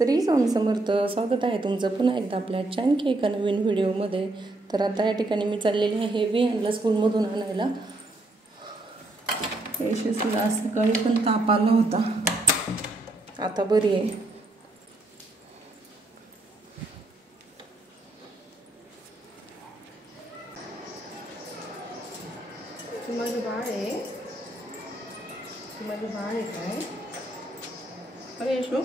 श्री स्वामी समर्थ. स्वागत आहे तुमचं पुन्हा एकदा आपल्या आणखी एका नवीन व्हिडिओमध्ये. तर आता या ठिकाणी मी चाललेली आहे विहानला स्कूलमधून आणायला. यशस्वीला सकाळी पण ताप आला होता, आता बरी आहे. माझं बाळ आहे, माझं बाळ आहे काय? अरे यशू,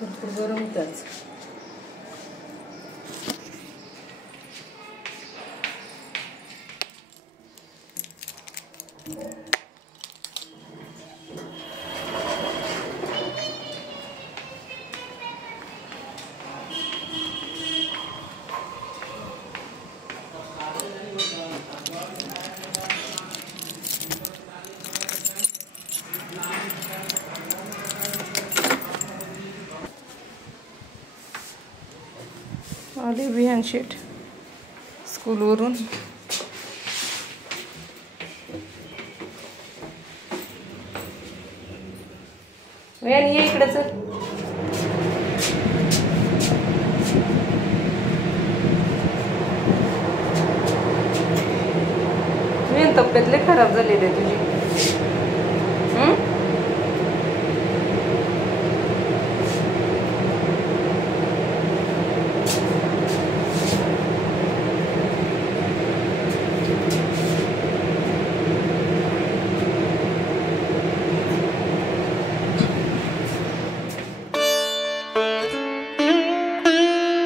भरपूर गरम होताच. आले विहान शेठ स्कूलवरून. विहान ये इकडे चल. विहान तब्येत लय खराब झालेली आहे तुझी.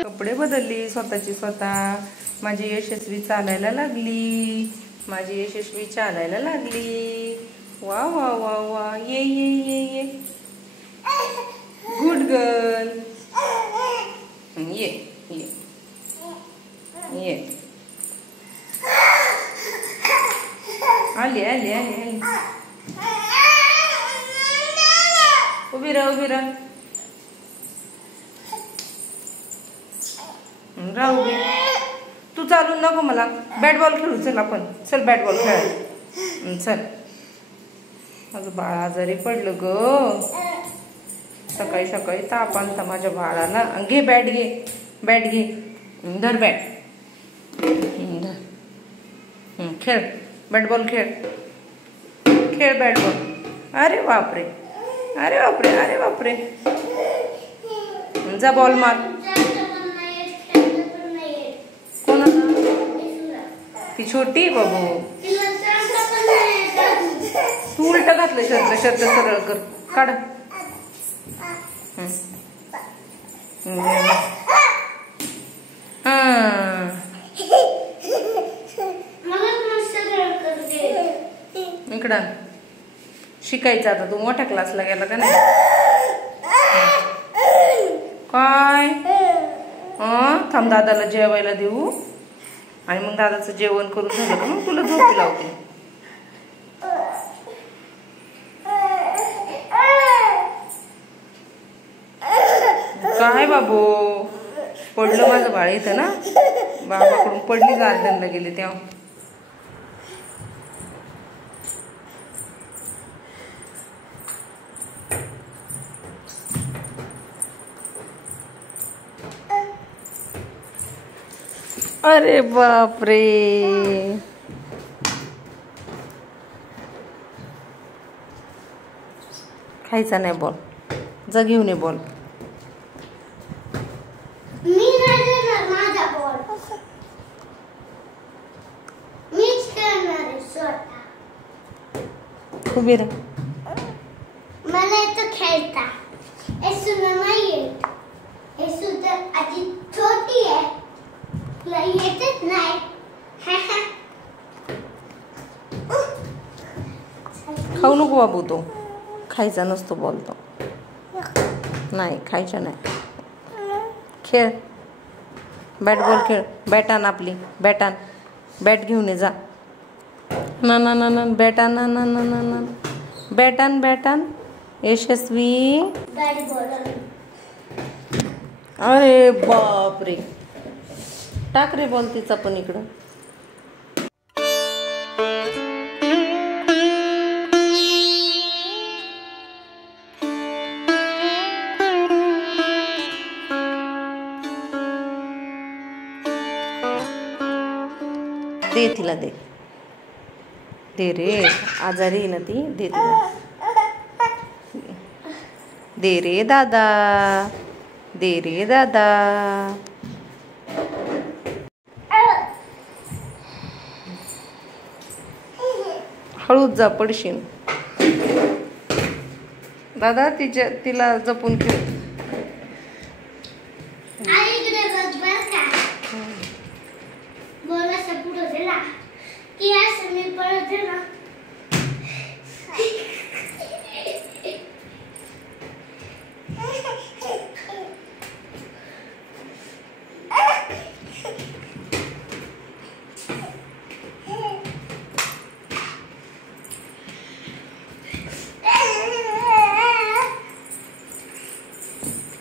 कपडे बदलली स्वतःची स्वतः. माझी यशस्वी चालायला लागली, माझी यशस्वी चालायला लागली. वा वा वा वा, ये ये ये ये, गुड गर्ल. ये ये ये, आली आली आली आली. उभी राहा उभी राहा. राहू दे, तू चालून नको. मला बॅट बॉल खेळू. चल आपण, चल बॅट बॉल खेळ. चल. माझं बाळ आजारी पडलं ग. सकाळी सकाळी ताप आणता माझ्या बाळाला. घे बॅट, घे बॅट, घे. धर बॅट, धर. खेळ बॅट बॉल, खेळ खेळ बॅट बॉल. अरे बापरे, अरे बापरे, अरे बापरे. जा बॉल मार. ती छोटी बाबू. तू उलट घातलं शर्ट. शर्ट सरळ कर, काढ. इकडं शिकायचं आता. तू मोठ्या क्लासला गेला का नाही? काय? थांब, दादाला जेवायला देऊ आणि मग दादाचं जेवण करून झालं का मग तुला झोपी लावते. काय बाबू, पडलं माझं बाळ इथं ना. बाबाकडून पडली, गार्डनला गेले तेव्हा. अरे बापरे, खायचा नाही बॉल. जा घेऊन ये बॉल. उभी राहा. मला येतो खेळता. नाही येत. आधी छोटी आहे, तुला येतच नाही. खाऊ नको बाबू, तो खायचा नसतो बॉल. तो नाही खायचा नाही. खेळ बॅट बॉल खेळ. बॅट आण आपली, बॅट आण. बॅट घेऊन ये जा. ना ना ना ना, बॅट आण. ना ना ना ना, बॅटन यशस्वी. Bat ball. अरे बापरे, टाक रे बॉल तिचा पण इकडं. दे तिला, दे रे, आजारी आहे ना ती, दे तिला. दे रे दादा, दे रे दादा. हळूच जा, पडशील. दादा तिला जपून ठेव.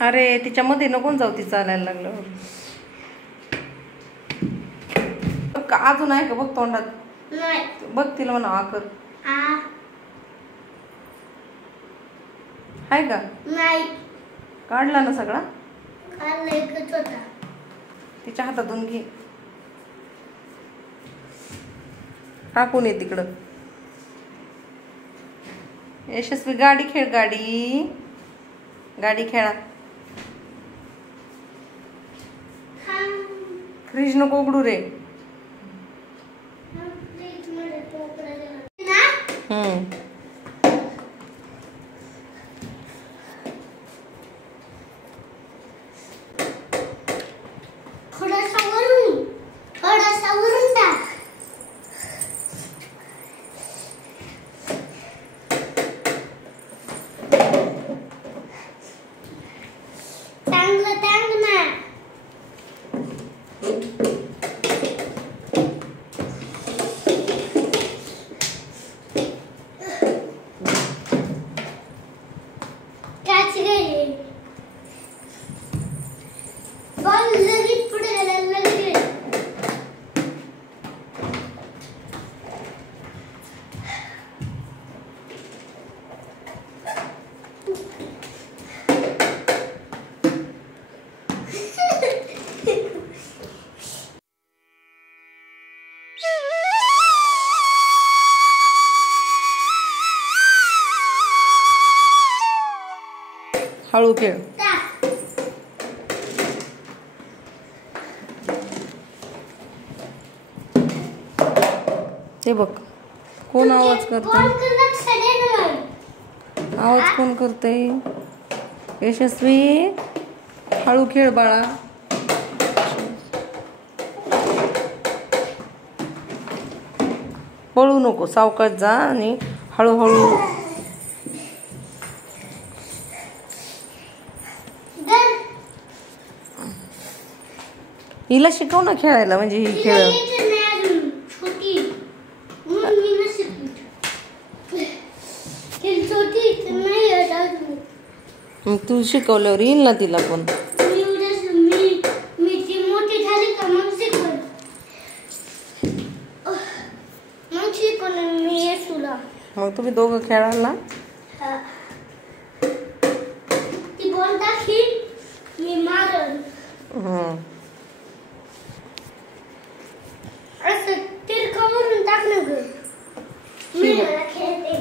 अरे तिच्यामध्ये नको जाऊ, ती चालायला लागल्यावर. अजून आहे का बघ तोंडात. बघ तिला म्हणा आकर. आहे का? नाही. काढला ना सगळा? काढला, एकच होता. तिच्या हातातून घे, टाकून ये तिकडं. यशस्वी गाडी खेळ, गाडी खेळा. फ्रीज नको उघडू रे. थोडासा वरून टाक. चांगलं टाक ना. हळू खेळ. ते बघ, कोण आवाज करतंय? आवाज कोण करतंय? यशस्वी, हळू खेळ बाळा. पळू नको, सावकाश जा आणि हळूहळू. हिला शिकव ना खेळायला, म्हणजे ही खेळ. तू शिकवल्यावर येईल ना तिला पण. मग तुम्ही दोघं खेळाल ना.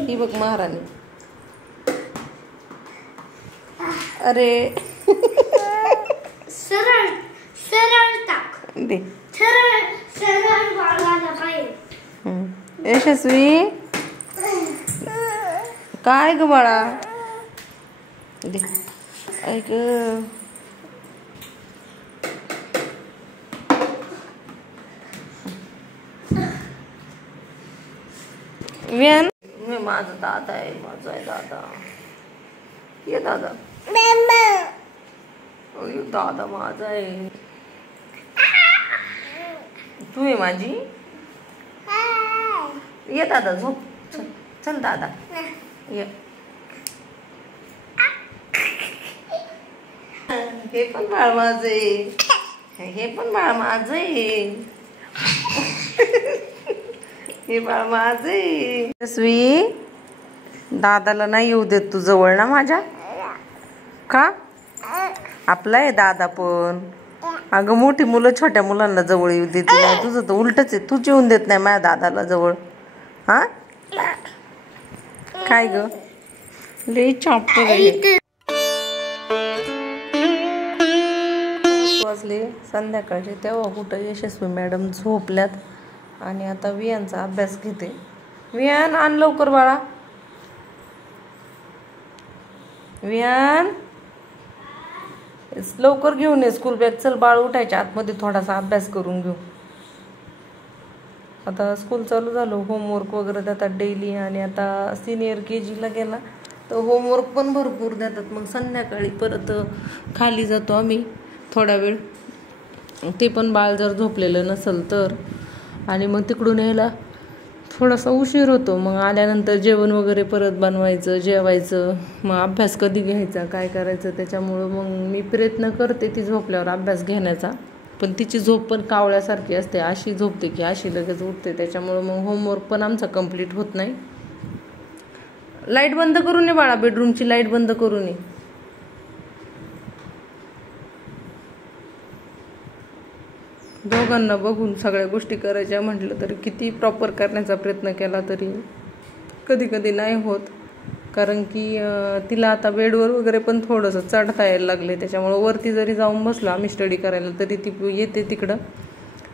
ही बघ महाराणी. अरे सरळ सरळ टाक. दे. सरळ सरळ वाळवायला पाहिजे. यशस्वी, काय ग बाळा? दे. ऐक, व्यान. माझा दादा आहे, माझा आहे दादा. ये दादा. दादा माझा आहे. तू आहे माझी. ये दादा, झोप. चल दादा. ये. हे पण बाळ माझं आहे. हे पण बाळ माझं आहे. हे बाळ माझं आहे. यशस्वी, दादाला नाही येऊ देत तू जवळ ना माझ्या. का? आपला आहे दादा पण. अगं मोठी मुलं छोट्या मुलांना जवळ येऊ देत नाही. तुझं तर उलटच आहे. तूच येऊन देत नाही माझ्या दादाला जवळ. हा काय ग लई चापतो वाजले संध्याकाळचे. तेव्हा कुठं यशस्वी मॅडम झोपल्यात आणि आता वियांचा अभ्यास घेते. वियान आण लवकर बाळा. वियान लवकर घेऊन ये स्कूल बॅग. चल बाळ उठायच्या आतमध्ये थोडासा अभ्यास करून घेऊ. आता स्कूल चालू झालं. होमवर्क वगैरे देतात डेली. आणि आता सिनियर KG ला गेला तर होमवर्क पण भरपूर देतात. मग संध्याकाळी परत खाली जातो आम्ही थोडा वेळ. ते पण बाळ जर झोपलेलं नसेल तर. आणि मग तिकडून यायला थोडासा उशीर होतो. मग आल्यानंतर जेवण वगैरे परत बनवायचं, जेवायचं, मग अभ्यास कधी घ्यायचा काय करायचं. त्याच्यामुळं मग मी प्रयत्न करते ती झोपल्यावर अभ्यास घेण्याचा. पण तिची झोप पण कावळ्यासारखी असते. अशी झोपते की अशी लगेच उठते. त्याच्यामुळं मग होमवर्क पण आमचा कंप्लीट होत नाही. लाईट बंद करून ये बाळा. बेडरूमची लाईट बंद करून ये. दोघांना बघून सगळ्या गोष्टी करायच्या म्हटलं तरी किती प्रॉपर करण्याचा प्रयत्न केला तरी कधी कधी नाही होत. कारण की तिला आता बेडवर वगैरे पण थोडंसं चढता यायला लागले. त्याच्यामुळं वरती जरी जाऊन बसलो आम्ही स्टडी करायला तरी ती येते तिकडं.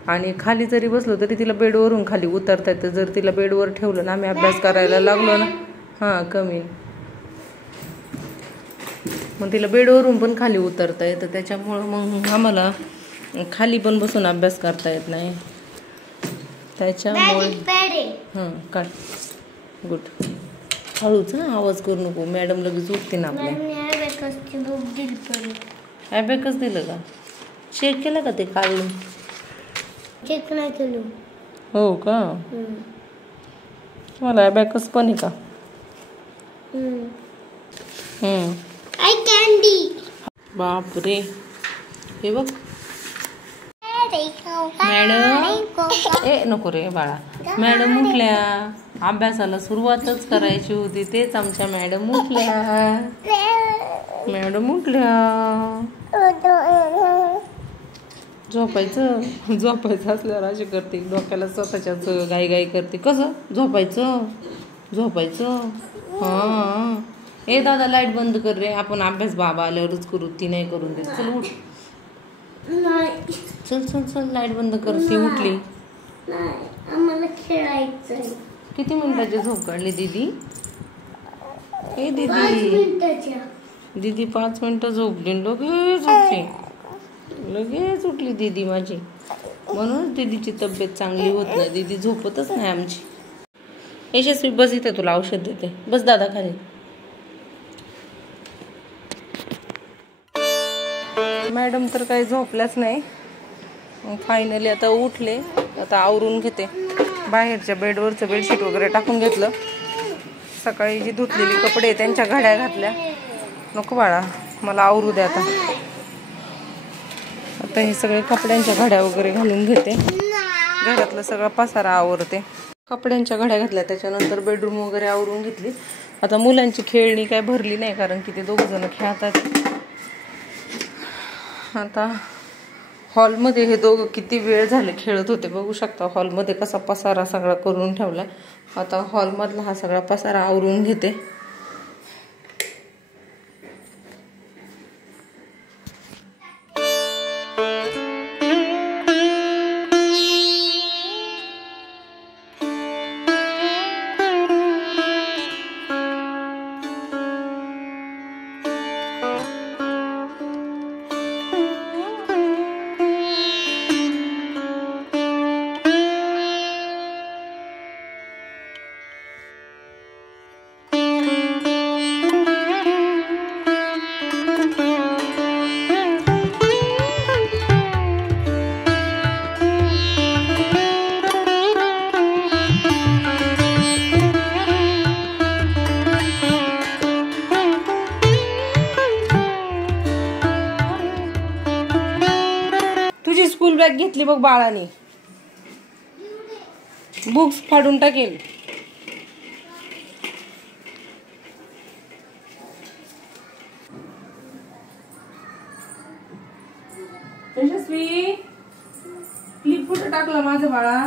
आणि खाली जरी बसलो तरी तिला बेडवरून खाली उतरता येतं. जर तिला बेडवर ठेवलं ना आम्ही अभ्यास करायला लागलो ना. हां कमी. मग तिला बेडवरून पण खाली उतरता येतं. त्याच्यामुळं मग आम्हाला खाली पण बसून अभ्यास करता येत नाही. त्याच्यामुळे हां काढ. गुड. हळूच हा आवाज करू नको. मॅडम लगेच उठते ना आपल्या. ॲबॅकस दिलं का? चेक केलं का ते काढून? चेक नाही केलं. हो का? मला ॲबॅकस पण आहे का? I candy. बापरे. हे बघ मॅडम. नको रे बाळा. मॅडम उठल्या. अभ्यासाला सुरुवातच करायची होती तेच आमच्या मॅडम उठल्या. मॅडम उठल्या. झोपायचं असल्यावर अशी करते. डोक्याला स्वतःच्याच गाई करते. कसं झोपायचं. हां ए दादा लाईट बंद कर रे. आपण अभ्यास बाबा आल्यावरच करू. ती नाही करून देत. चल उठ. चल लाईट बंद कर. ती उठली. आम्हाला खेळायचं. किती मिनिटाची झोप काढली दीदी? ए दीदी 5 मिनिटं झोपली. लगेच उठली दीदी माझी. म्हणून दीदीची तब्येत चांगली होत नाही. दीदी झोपतच नाही आमची. यशस्वी बस इथे तुला औषध देते. बस दादा खाली. मॅडम तर काही झोपल्याच नाही. फायनली आता उठले. आता आवरून घेते. बाहेरच्या बेडवरचं बेडशीट वगैरे टाकून घेतलं. सकाळी जी धुतलेली कपडे त्यांच्या घड्या घातल्या. नको बाळा मला आवरू द्या आता. आता हे सगळे कपड्यांच्या घड्या वगैरे घालून घेते. घरातलं सगळं पसारा आवरते. कपड्यांच्या घड्या घातल्या. त्याच्यानंतर बेडरूम वगैरे आवरून घेतली. आता मुलांची खेळणी काय भरली नाही कारण की ते दोघंजण खेळतात. आता हॉलमध्ये हे दोघं किती वेळ झाले खेळत होते. बघू शकता हॉलमध्ये कसा पसारा सगळा करून ठेवला. आता हॉलमधला हा सगळा पसारा आवरून घेते. बॅग घेतली बघ बाळाने. बुक्स फाडून टाकेल. यशस्वी क्लिप कुठं टाकलं माझं बाळा?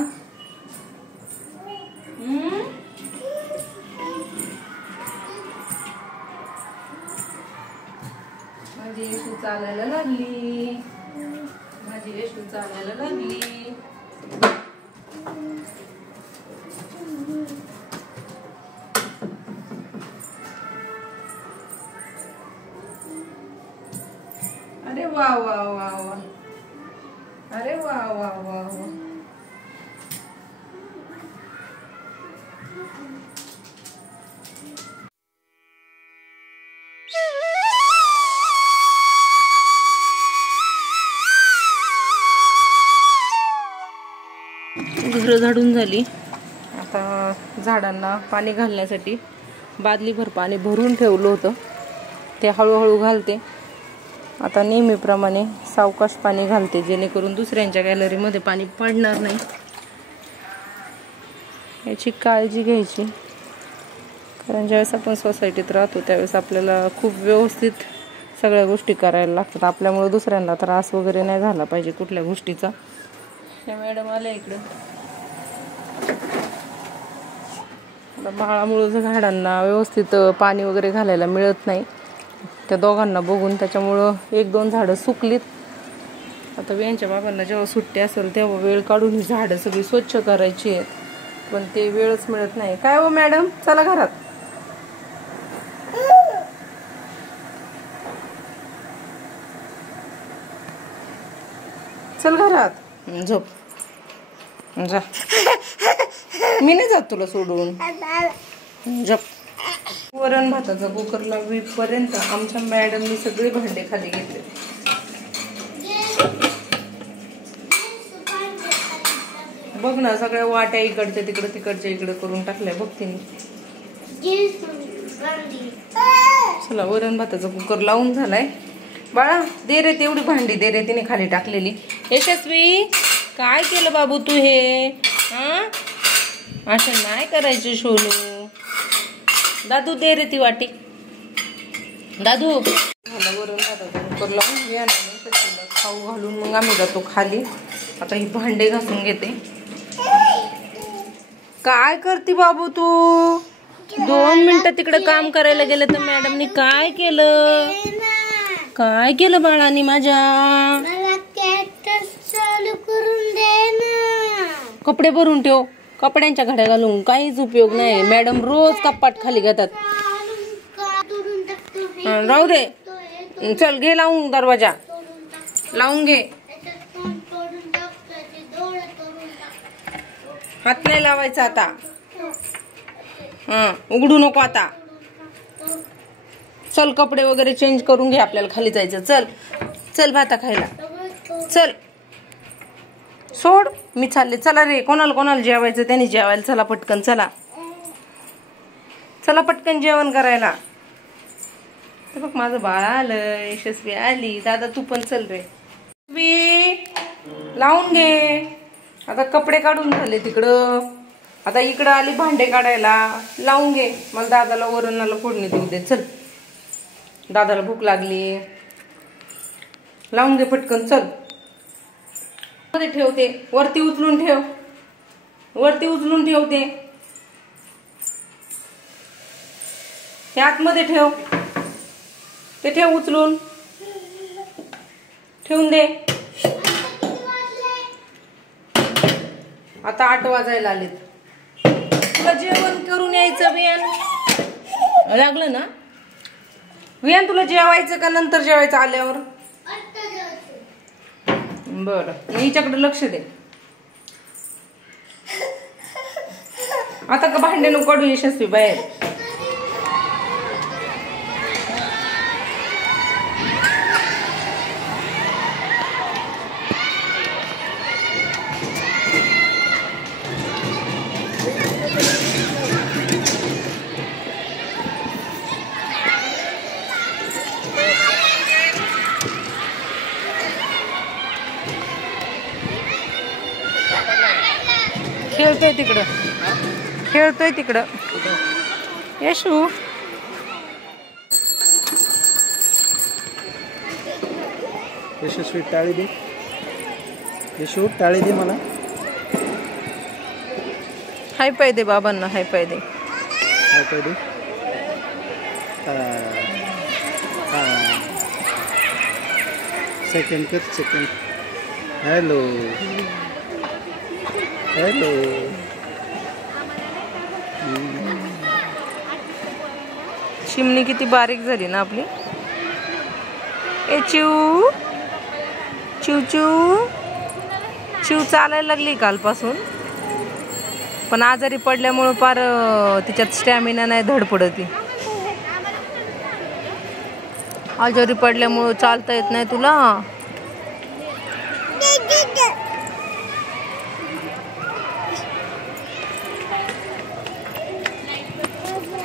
माझी येशू चालायला लागली. माझी येशू चालायला लागली. अरे वा वा वा वा. अरे वा वा वा वा. घरं झाडून झाली. आता झाडांना पाणी घालण्यासाठी बादलीभर पाणी भरून ठेवलं होतं, ते हळूहळू घालते. आता नेहमीप्रमाणे सावकाश पाणी घालते, जेणेकरून दुसऱ्यांच्या गॅलरीमध्ये पाणी पडणार नाही. याची काळजी घ्यायची, कारण ज्यावेळेस आपण सोसायटीत राहतो त्यावेळेस आपल्याला खूप व्यवस्थित सगळ्या गोष्टी करायला लागतात. आपल्यामुळे दुसऱ्यांना त्रास वगैरे नाही झाला पाहिजे कुठल्या गोष्टीचा. हे मॅडम आल्या इकडं. बाळामुळं झाडांना व्यवस्थित पाणी वगैरे घालायला मिळत नाही. त्या दोघांना बघून त्याच्यामुळं 1-2 झाडं सुकलीत. आता यांच्या बाबांना जेव्हा सुट्टी असेल तेव्हा वेळ काढून ही झाडं सगळी स्वच्छ करायची आहेत, पण ते वेळच मिळत नाही. काय हो मॅडम, चला घरात. चल घरात, झोप जा. मी नाही जात तुला सोडून. झोप. वरण भाताचा कुकर लावीपर्यंत आमच्या मॅडमनी सगळे भांडे खाली घेतले. बघ ना, सगळ्या वाट्या इकडच्या तिकडे तिकडच्या इकडे करून टाकल्या बघ तिने. चला, वरण भाताचा कुकर लावून झालाय. बाळा दे रे तेवढी भांडी, दे रे, तिने खाली टाकलेली. यशस्वी, काय केलं बाबू तू हे? असं नाही करायचं सोनू. दादू दे रे ती वाटी. दादू. वरण भाताचा कुकर लावून घ्या, खाऊ घालून मग आम्ही जातो खाली. आता ही भांडे घासून घेते. काय करते बाबू तू? 2 मिनिटं तिकडे काम करायला गेले तर मॅडमनी काय केलं? काय केलं बाळानी माझ्या? कपडे भरून ठेव. कपड्यांच्या घड्या घालून काहीच उपयोग नाही. मॅडम रोज कपाट खाली घेतात. राहू दे. चल घे लावून, दरवाजा लावून घे. हात नाही लावायचा आता. उघडू नको आता. चल कपडे वगैरे चेंज करून घे, आपल्याला खाली जायचं. चल चल भाता खायला. चल सोड, मी चालले. चला रे, कोणाला कोणाला जेवायचं त्याने जेवायला. चला पटकन, चला चला पटकन जेवण करायला. बघ माझं बाळ आलं, यशस्वी आली. दादा तू पण चल रे. लावून घे. आता कपडे काढून झाले तिकडं. आता इकडं आली भांडे काढायला. लावून घे. मला दादाला वरणाला फोडणी देऊ दे. चल, दादाला भूक लागली. लावून घे पटकन. चल मध्ये ठेवते, वरती उचलून ठेव. वरती उचलून ठेवते. हे आतमध्ये ठेव. ते ठेव उचलून. ठेवून दे. आता 8 वाजायला आलेत. तुला जेवण करून यायचं वियान? लागलं ना वियान? तुला जेवायचं का नंतर जेवायचं आल्यावर? बरं, हिच्याकडे लक्ष दे. आता का भांडे नको काढू यशस्वी बाहेर. खेळतोय तिकडं, खेळतोय तिकडं. यशू यशस्वी टाळी दे. यशू टाळी दे मला. हाय पाय दे बाबांना, हाय पाय दे. हाय पाय दे. सेकंड कर, सेकंड. Hello hello. चिमणी किती बारीक झाली ना आपली. ए चिऊ चिऊ चिऊ चिऊ चालायला लागली कालपासून, पण आजारी पडल्यामुळं फार तिच्यात स्टॅमिना नाही, धडपडती. आजारी पडल्यामुळं चालता येत नाही तुला.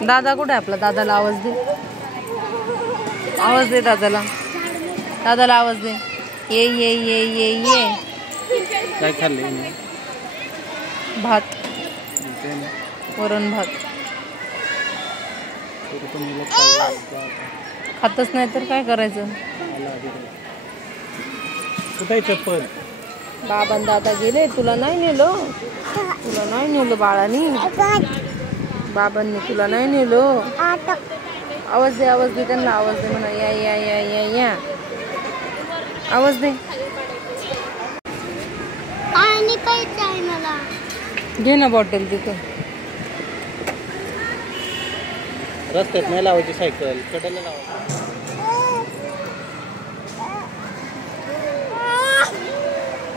दादा कुठे आहे आपला? दादाला आवाज दे, आवाज दे दादाला, दादाला आवाज दे. ये ये ये ये ये. काय खाल्ले? भात, वरण भात. खातच नाही तर काय करायचं. कुठे चप्पल? बाबा दादा गेले, तुला नाही नेलं, तुला नाही नेलं बाळानी, बाबांनी तुला नाही नेलं. आवाज दे, आवाज दे त्यांना, आवाज दे म्हणा. या या या या या, आवाज दे. पाणी प्यायचं आहे मला. घे ना बॉटल तिथं. रस्त्यात नाही लावायची सायकल, कडेला लावायची.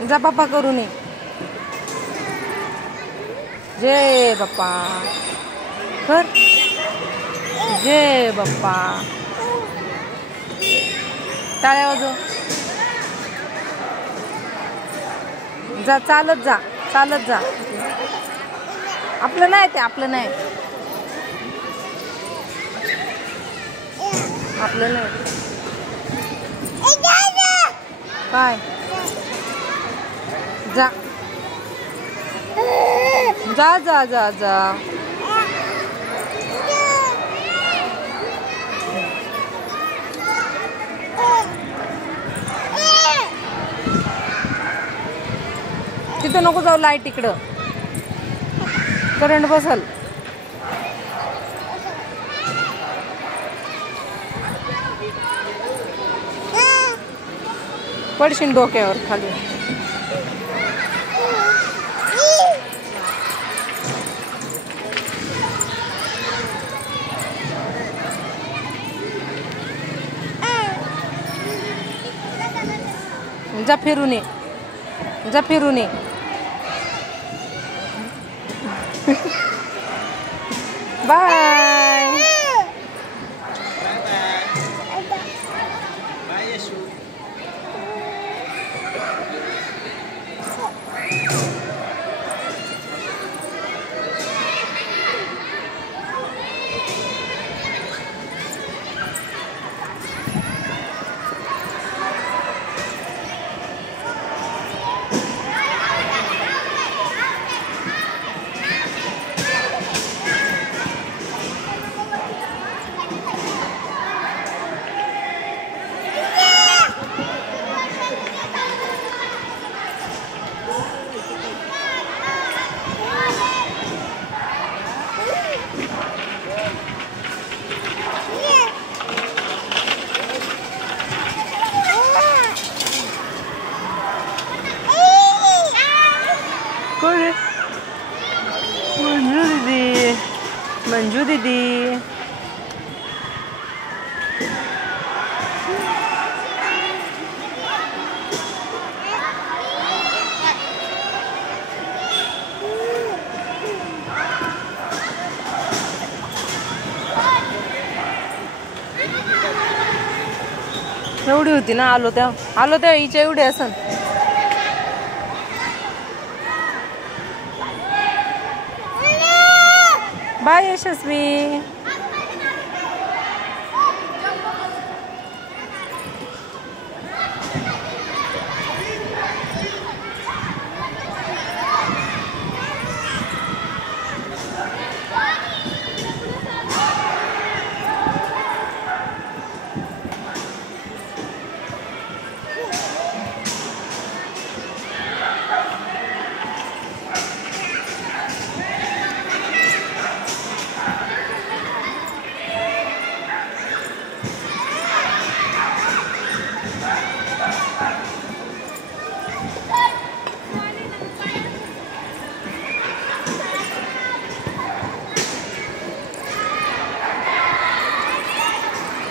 जा बाप्पा करू नये. जय बाप्पा कर, जय बाप्पा. टाळ्या वाजव. जा, चालत जा, चालत जा. आपलं नाही ते, आपलं नाही, आपलं नाही. काय जा जा जा जा जा. तिथं नको जाऊ, लाईट इकडं करंट बसल. पडशील डोक्यावर खाली. जा फिरून ये, जा फिरून ये. बाय. बाय यशू. मंजू दीदी. एवढी होती ना, आलो त्या हिच्या एवढी असन. बाय यशस्वी.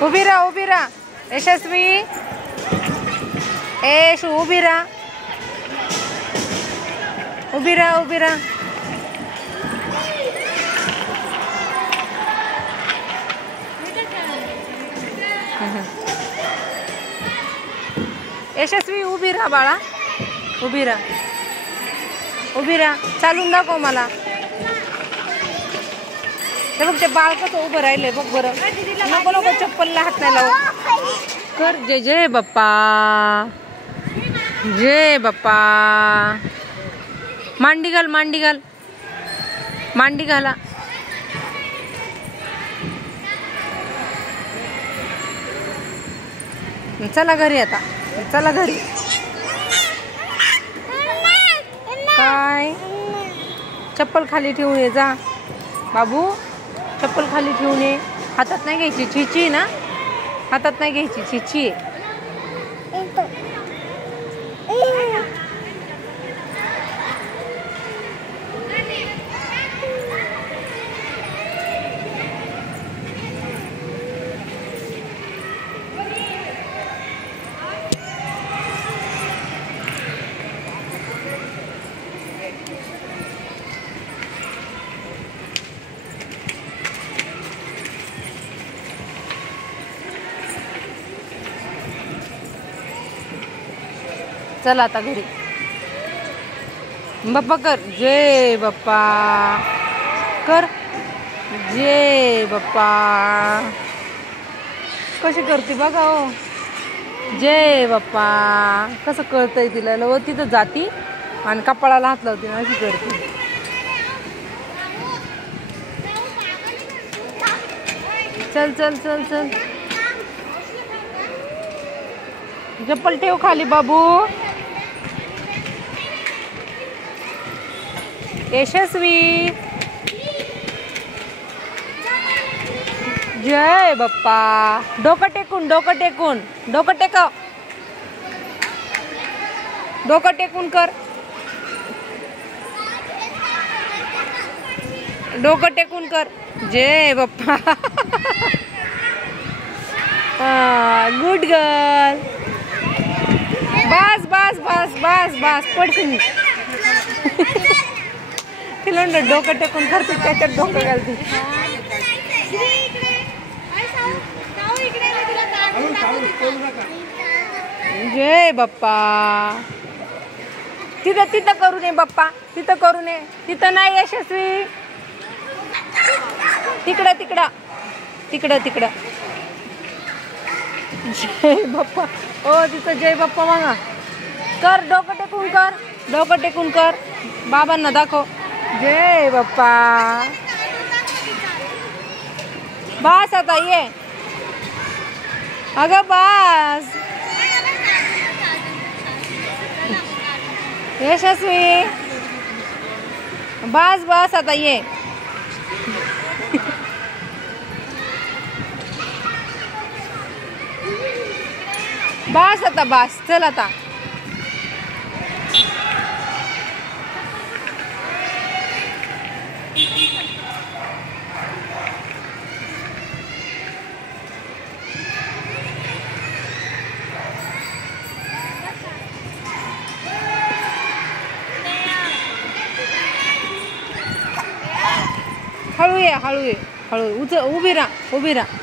उभी राहा उभी राहा यशस्वी यश उभी राहा उभी राहा उभी राहा यशस्वी उभी राहा बाळा उभी राहा चालून दाखव मला हे बघ ते बाळ कसं उभं राहिले बघ बरं नको नको चप्पलला हात नाही लावू कर जय जय बाप्पा मांडी घाल मांडी घाला चला घरी आता चला घरी काय चप्पल खाली ठेवून ये जा बाबू चप्पल खाली ठेवून ये हातात नाही घ्यायची चिची ना हातात नाही घ्यायची चिची चला आता घरी बाप्पा कर जय बाप्पा कर जय बाप्पा कशी करते बघा हो जय बाप्पा कसं कळतंय तिला लव तिथं जाती आणि कपाळाला हात लावते ना अशी करते चल चल चल चल चप्पल ठेव खाली बाबू यशस्वी जय बाप्पा डोकं टेकून डोकं टेकून डोकं टेकव डोकं टेकून कर डोकं टेकून कर जय बाप्पा गुड गर्ल बस बस बस बस बस पडशील तिला डोकं टेकून करते त्याच्यात डोकं घालते जय बाप्पा तिथं तिथं करू नये बाप्पा तिथं करू नये तिथं नाही यशस्वी तिकडं तिकडं तिकडं तिकडं जय बाप्पा ओ तिथं जय बाप्पा मागा कर डोकं टेकून कर बाबांना दाखव जय बाप्पा बस आता ये अगं बस यशस्वी बस बस आता ये बस आता बस चल आता हळू ये हळू उभी राहा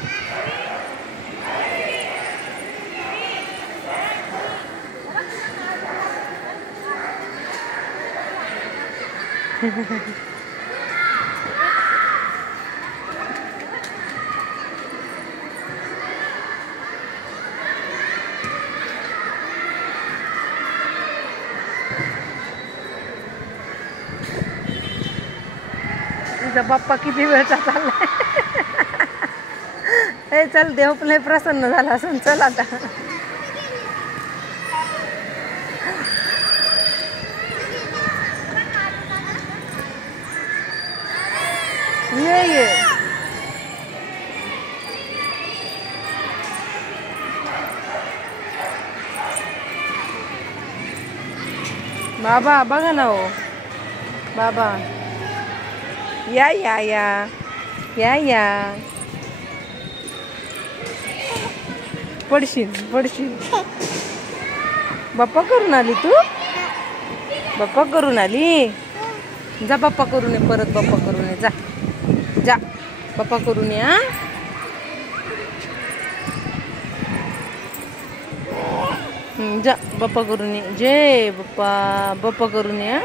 तुझा बाप्पा किती वेळचा चाललाय हे चल देव लय प्रसन्न झाला असून चल आता ये बाबा बघा ना हो बाबा या पडशील पडशील. बाप्पा करून आली तू. बाप्पा करून आली. जा बाप्पा करून ये परत. बाप्पा करून ये. जा जा बाप्पा करून ये. हा जा बाप्पा करून ये. जय बाप्पा. बाप्पा करून ये.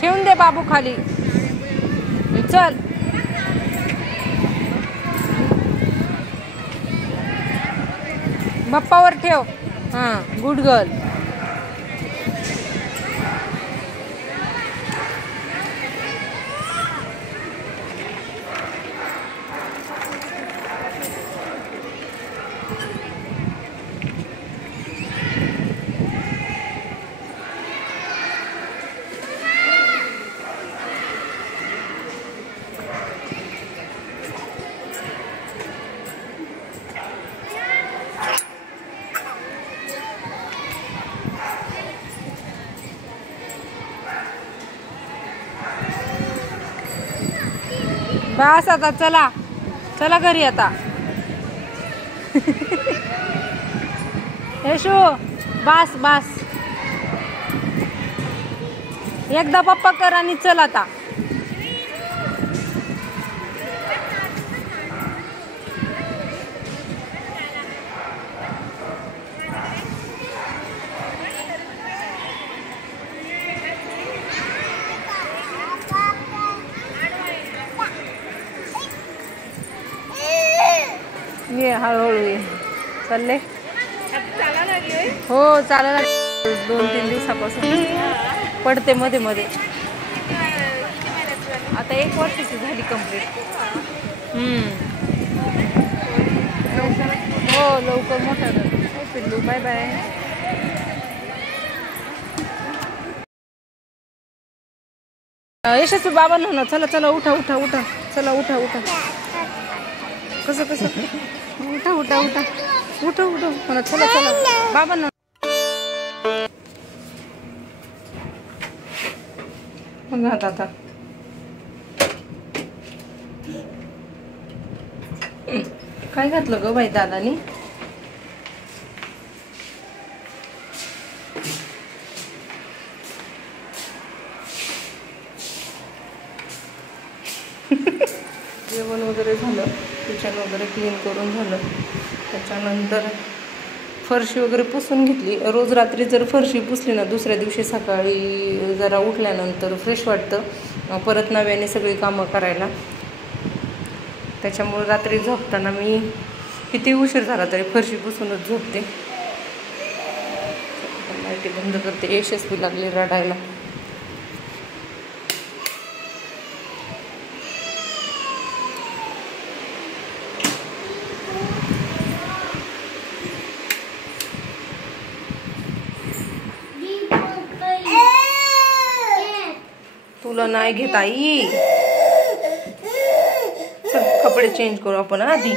ठेवून दे बाबू खाली. चल बाप्पावर ठेव. हा गुड गर्ल. बस आता चला. चला घरी आता. यशू बस बस. एकदा पप्पा कर आणि चल आता. ये हळूहळू ये. चालले. हो चालायला 2-3 दिवसापासून पडते मध्ये मध्ये. आता 1 वर्षाची झाली कंप्लीट. हो लवकर मोठा झाला. पिल्लू बाय बाय. यशस्वी बाबा ना. चला चला उठा उठा उठा. चला उठा उठा. कसं कसं उठा उठा उठा उठा उठा म्हणा. चला चला बाबा ना. आता काय घातलं ग बाई दादानी. जेवण वगैरे झालं. किचन वगैरे क्लीन करून झालं. त्याच्यानंतर फरशी वगैरे पुसून घेतली. रोज रात्री जर फरशी पुसली ना दुसऱ्या दिवशी सकाळी जरा उठल्यानंतर फ्रेश वाटतं परत नव्याने सगळी कामं करायला. त्याच्यामुळे रात्री झोपताना मी किती उशीर झाला तरी फरशी पुसूनच झोपते. लाईटी बंद करते. यशस्वी लागली रडायला. तुला नाही घेत आई. चल कपडे चेंज करू आपण आधी.